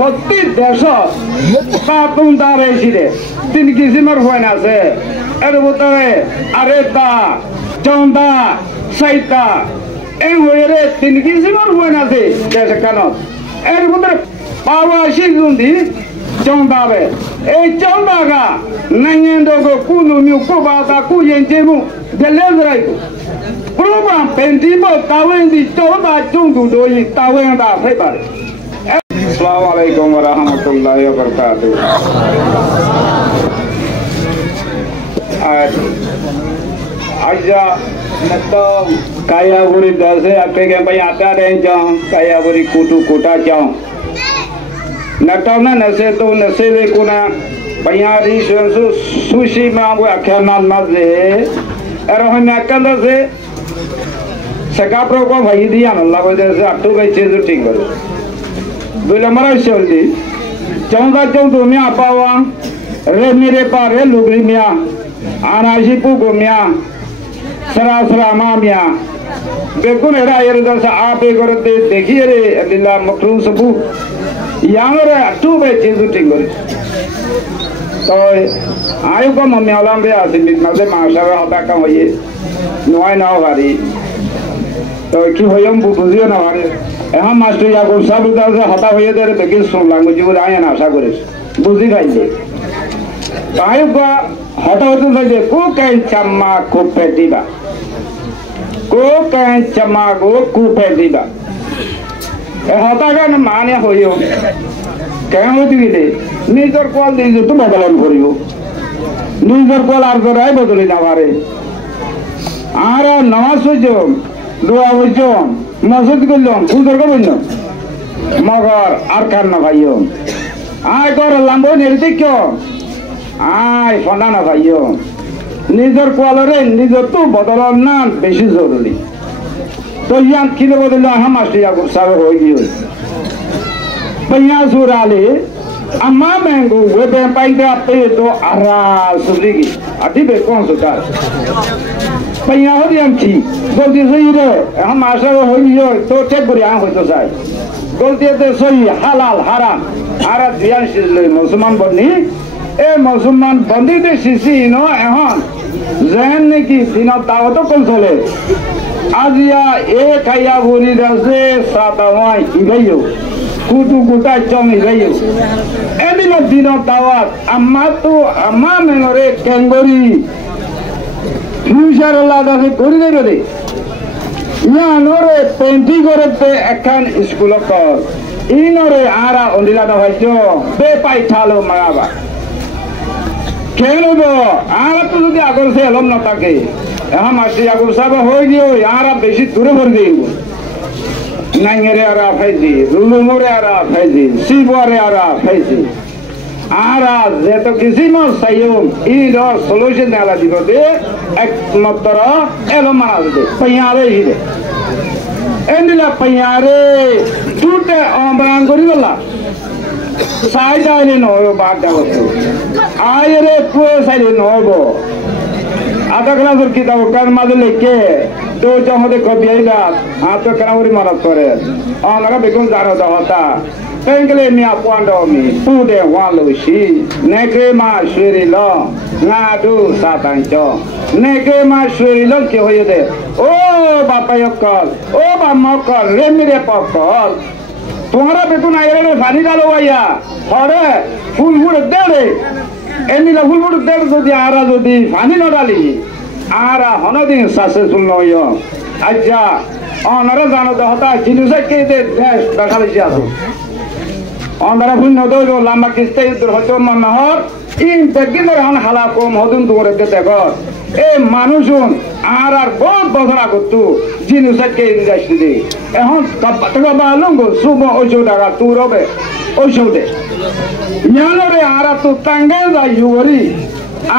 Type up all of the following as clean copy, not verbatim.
প্রতি দেশ তাতুন তার এসিরে 3 কিসিমের হইন আছে এর ভিতরে আরেতা চন্দা সাইতা এই হইরে 3 কিসিমের হইন আছে দেশ কেন এর ভিতরে পাওয়া শিখুন্দি চন্দাবে এই চন্দাগা নাইয়েন্ডগো কুনু mu কোবাতা কুয়েন Zemu দেলেজরাইকো program pendibo tawendi chonda chundu doi tawenda phebare assalamu alaikum warahmatullahi wabarakatuh aja nato kaya buri dase apege pai ata den jang kaya buri kutu kota jang nato na nase to nase le kuna bayari su sushi ma bu akhana naze erohna kandase Saka proko bhai diya na Allah bade se attu bai chezu ting karo bole mara sholdi chonda chondu mya pawa re mere pa re lugri mya anaji pu go mya sara sara ma mya bekun era yere da sa ape korte dekhiye re alillah makru sabu yamare attu bai chezu ting karo to ayu ko mamme alam be asimit na se masha hota ka hoye noy na hari तो की होयम बुझियो ना मारे यहाँ master याकूब साहब उधर से हटा हुए तेरे बेगिन सुन लांगो जी बुझाए ना आशा करे बुझी खाइए तायु का हटा होते से को कहीं चम्मा को पेटीबा को कहीं चम्मा को पेटीबा हटा का न माने होयो कहीं होती है नीचर कॉल दीजिए तो बदलन करियो नीचर कॉल आर कर रहा है बदली ना मारे आरा नवाज सोचो দোয়া হইছো মসজিদ করলাম ফুলদর করবেন না মগর আর কার না ভাইও আয় কর লাম্বো নির্দিক আয় ফোনা না ভাইও নিজের কোয়ালরে নিজের তো বদলার না বেশি জরুরি তো ইয়ান কিনে বদলে হাম মাস্টার ইয়াকুব সাহেব হয়ে গিয়ে পইয়া সুরালে amma mengo webe paida pe to ara subrigi adibe kon sutar paiya hodiam thi goldi soire hum asha hoiyo to tek buri an hoito sai goldi te soi halal haram ara diyan shile musliman bonni e musliman bandi de sisi no ehon zehn ne ki dina dawa to kon sole ajiya e khaya buni dase satawai igayo kutu kuta chong igayo emilo dino tawat amma tu amma menore kengori future Allah da se kori debe de ya nore penti korete ekhan school kor inore ara ondila da bhajo be pai thalo magaba keno bo ara tu jodi agor se alom na take aha master yakub sahab hoy giyo ara beshi dure bor deibo Nangere ara faizi, Lulumore ara faizi, Sibore ara faizi. Ara zeto kisi mo sayum, ido solution dala dibo de, ek motoro elo manade, payare hide. Endila payare, tute ombrangori wala. Saida ni no yo baat jago. Ayere kuo saida no go. Ada kelas kita bukan malu leke. दो जमदे कबियला आप तो करावरी मरत करे अनरा बेगुन जानो दहता पेंगले मिया पॉइंटो मी पुदे वालोशी नेके मा श्रीलो नादु सातांचो नेके मा श्रीलो के होयदे ओ बापा यक्कल ओ बामक्कल रेमिरे पक्कल तुम्हारा बेगुन आयरे फानी डालो भैया हरे फूल फूल देले एनिला फूल फूल देले जदि आरा जदि फानी न डाली Ara honodin successful no yo aja onara jano dahata jinuse ke de desh dakali jato onara bun no do lamba kiste dur hoto manhor in beginer han halakom hodun dure de dekho e manushun arar bahut bozara gottu jinuse ke industry de ehon tapatga balungo subo ojo daga turobe oshode nyanore ara tu tangeza yuri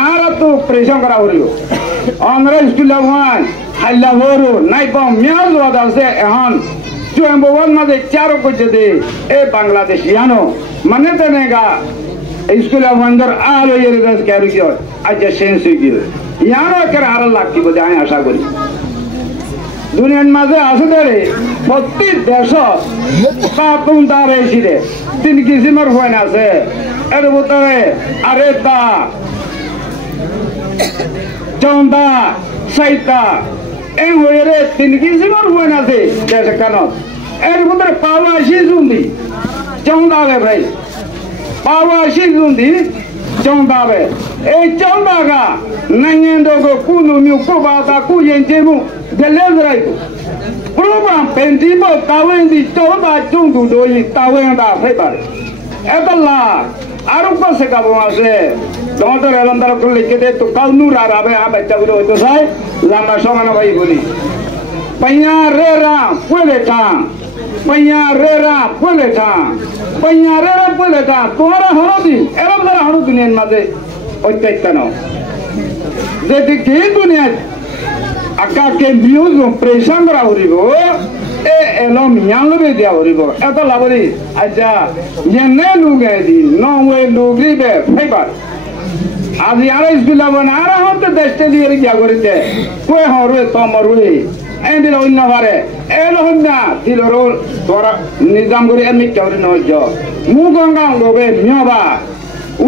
ara tu pressure kara horiyo Onre school one, halla boru, naipom miaz wada se ehon, jo embowan made charo ko jede, e Bangladeshiyano, mane tenega, school one dar alo yere das karu kyo, aja sense kyo, yano kar haral lakki bojaye asha kori. দুনিয়ার মাঝে আছে ধরে প্রতি দেশ তাতুন তার এসিরে 3 কিসিমের point আছে এর ভিতরে আরেতা চন্দা সাইতা এই হয়ে 3 কিসিমের পয়েন্ট আছে দেশে কেন এর ভিতরে পাওয়াশি জুন্দি চন্দাবে ভাই পাওয়াশি জুন্দি চন্দাবে এই চন্দাগা নাইয়েন্ডোগো কুনু mu কুবাতা কুয়েঞ্জেমু দেলেজরাইতো program pendibo tawendi chonda chungdu doi tawenda phaibar etalla arupa se kabo ase dotor elandar ko likede to kaunura rabe a bachcha gulo hoto sai lamba somano bhai boli paiya rera puele tha paiya rera puele tha tora honodi elandar honu duniyan made oittano jeti ki duniya Acá que Deus não pressão para o ribo, é não me llama de a o ribo. É to labori, aja, nem lugar de não é lugar de feibar. Adi ara isbila bana ara hote deste liye kya korite, koi horwe to marwe. Endi lo inna vare, elo honna diloro tora nizam gori emi kyori no jo. Mu ganga lobe myoba,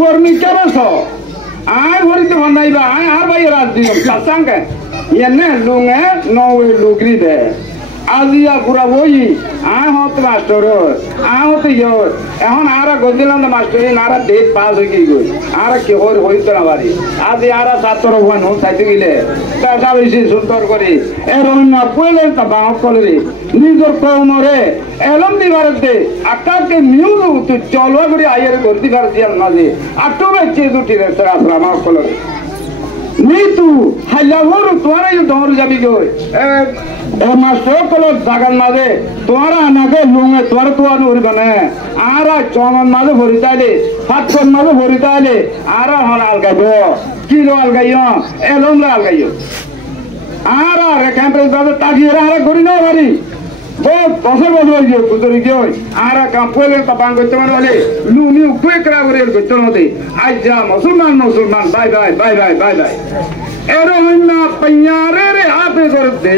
urmi kyabaso. Ai horite bhanai ba, ai har bai rat diyo, kasanga. Yenne lunge nowe lugribe Adia pura boyi I hot master I hot yo ehon ara godilan the master nara date pass hogi go ara ki hor hoito na bari adi ara satoro bhan ho saite gile ta beshi sundor kori eron na pole ta ba kolri nijor komore elom di barate akake miulu tu cholwa gori ayer gordi bar dial nazi atobe chedu tire sara brahma kolri Nitu, halawuru tuara yo dor jabi go. Master kolo dagan made, tuara anake lunge tuara tuara uri bane. Ara choman made boritale, fatkon made boritale. Ara hona algayo, kilo algayo, elomla algayo. Ara recampres bade tagira ara gorino bari. बहुत बसर बसर जो कुदरी जो आरा कांपोले तबांग चमन वाले लूनी उक्वे करा Varrell गुच्चन होते आज जा मुसलमान बाय बाय एरो हिन्ना पंयारे रे आपे करते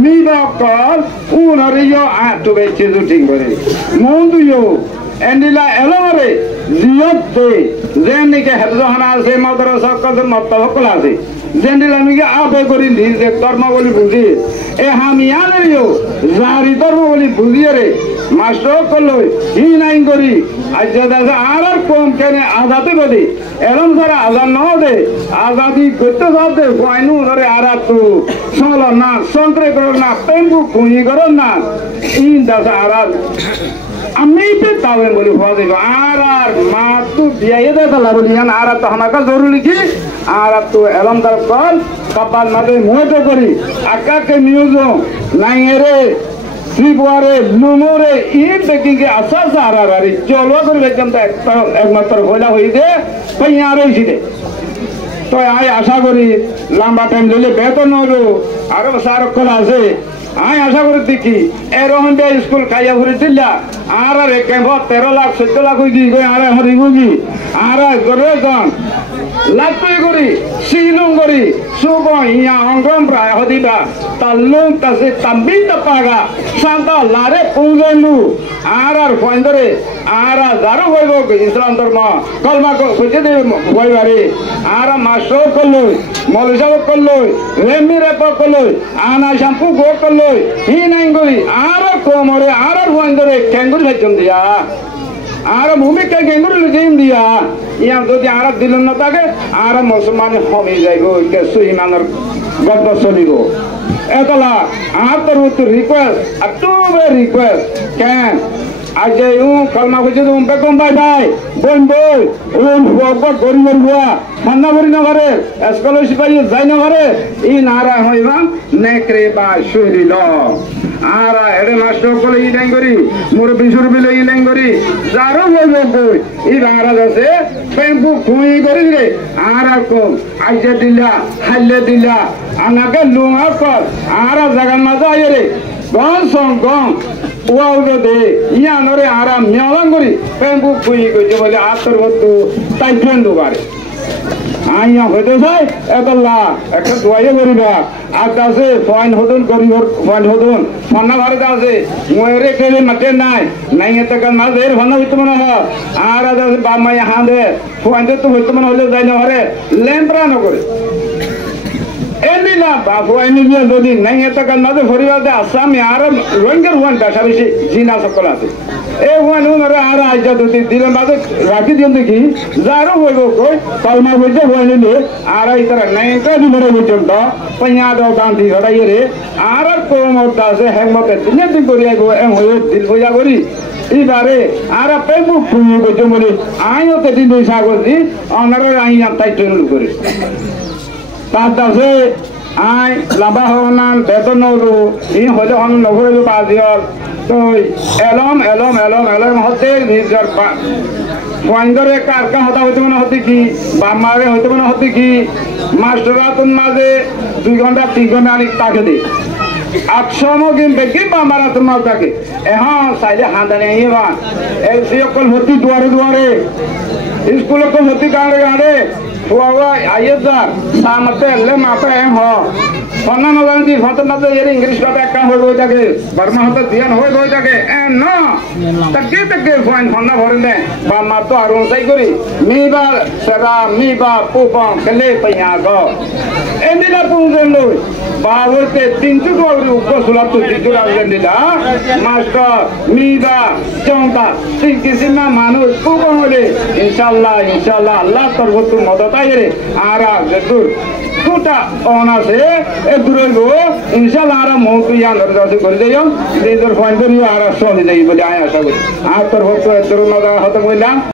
मीबा कॉल उनरियो आटो बेचे जुटिंग करे मोंदुयो एंडिला एलोरे जियत दे जेनी के हरजहाना से मदरसा कदम मतवकला से जेंडिला मिगे आपे करिन धीरे कर्म बोली बुझी ए हामियानेरियो जारी धर्म बोली बुझी रे मास्टर कलय हि नाइन करी आज दादा आरार कम केने आजादी बदी एलम सारा आजाद न दे आजादी गत्ते साथे फाइनु धरे आरा तू सोलो ना संत्रे करो ना पेंबु खुई करो ना इन दादा आरा আমি पे तावे बोली फादे को आरार मातु दिया दे तला बोली यान आरा तो हमाका जरूरी की आरा तो एलम दर कल कपाल माते मोटो करी आका के न्यूज़ो नाइरे त्रिपुरे लुमोरे ई बेकिंग के आसास आरा बारी चलो कर बेकम ता एकमात्र होला होई दे पयारे छिदे तो आय आशा करी लंबा टाइम लेले बेतन होलो आरो सारो कला আছে आय आशा करी देखी एरोहंडे स्कूल खाया भरी दिल्ला आरा रे केबो 13 लाख 14 लाख होई गई आरा हरिगुगी आरा गरे गन लातुई गरी सिलुं गरी सुबो इया अंगम प्राय हदिबा तल्लुं तसे तंबी तपागा शांता लारे पुंगेलु आरा फंदरे आरा दारू होइबो इस्लाम धर्म कलमा को खुजे दे होइबारे आरा मास्टर कल्लो मौलवी कल्लो रेमी रेप कल्लो आना शैम्पू गो कल्लो ही नहीं गई आरा कोमरे आरा फंदरे केंगुर भेजम दिया आरा भूमि के केंगुर लेजिम दिया यहाँ तो आरा दिलन न ताके आरा मुसलमान हमी जाएगो के सुईमानर गद्द चलिगो एतला आतर तो रिक्वेस्ट अटूबे रिक्वेस्ट कैन आज यूं कलमा खुजे तुम पे कम बाय बोल उन फोको गोरी हुआ मन्ना गोरी न करे स्कॉलरशिप आई जाय न करे ई नारा होइबा नेक्रे बा शुरी लो आरा एडे मास्टर को ई नहीं करी मोर 20 रुपए ले ई नहीं करी जारो होइबो कोई ई बांगरा जसे पेंपु खुई करी रे आरा को आज दिला हल्ले दिला आनाके लुंगा कर आरा जगन मजा आये रे गन सं गन उआउदो दे इया नरे आरा म्यालांगरी पेंपु खुई को जे बोले आतर वस्तु ताई फ्रेंड बारे আইয়া হইতে চাই এতলা একটা দোয়াইয়ে করিবা আর আছে পয়েন্ট হতুন করিব পয়েন্ট হতুন ফন্না ভারত আছে ময়ূরে কেলে মাঠে নাই নাই এত কাল মাছ এর ফন্না হইতে মনে হয় আর আছে বামাই হাঁদে পয়েন্টে তো হইতে মনে হলে যাই না হরে লেম্পরা নকরে এমনি না বাবু এমনি দিয়ে যদি নাই এত কাল মাঝে পরিবার আসামি আর রোহিঙ্গার হুয়ান বেশা বেশি জিনা সকল আছে এই হুয়ান হুয়ান আর আইজা দুটি দিলেন বাদে রাখি দিন দেখি যারও হইব কই কলমা হইতে হুয়ান নিলে আর এই তারা নাইকা দিবরে পর্যন্ত পঞ্জাব গান্ধী হড়াইয়ে রে আর কোন মত আছে হেমতে দিনে দিন করি আইব এম হইব দিল হইয়া করি এবারে আর পেবু ফুমি কইতে বলি আইও তে দিন দিশা করছি অনারে আইয়া তাই ট্রেন করি তার আছে আই লাম্বা হনান বেতন নলু ই হলে হন নভরে বাজিয়ল তো এলম এলম এলম এলম হতে নিজের পয়েন্টরে কারকা হতা হইতে মনে হতে কি বামারে হইতে মনে হতে কি মাস্টাররা তোর মাঝে 2 ঘন্টা 3 ঘন্টা আনি তাকে দে 800 গেম বেকি বামারা তোমার তাকে এখন সাইলে হাঁদানে আইবা এলসি অকল ভর্তি দুয়ারে দুয়ারে স্কুল অকল ভর্তি গাড়ে গাড়ে Fuawa ayatlar samate lem apa yang ho, karena malam di foto nanti jadi Inggris kata kan hoi jage, Burma hoto dian hoi jage, no, tege fine karena horende, bama to arun say kuri, miba sera miba pupang kele penyago, ini lah pungsen lo, bawa te tinju dua uri ukko sulap tu tinju lagi nila, master miba conta, sikisima manu pupang ole, insyaallah Allah terbuat modal আরে আরা যেদুর দুটা অনা আছে এ দূরে গো ইনশাআল্লাহ আরা মৌতু ইয়া নরদাসে করে দেয়ম নিজের point আর সহজে যাই বলে আয় আশা করি আর তোর হতো এত মজা হতো বললাম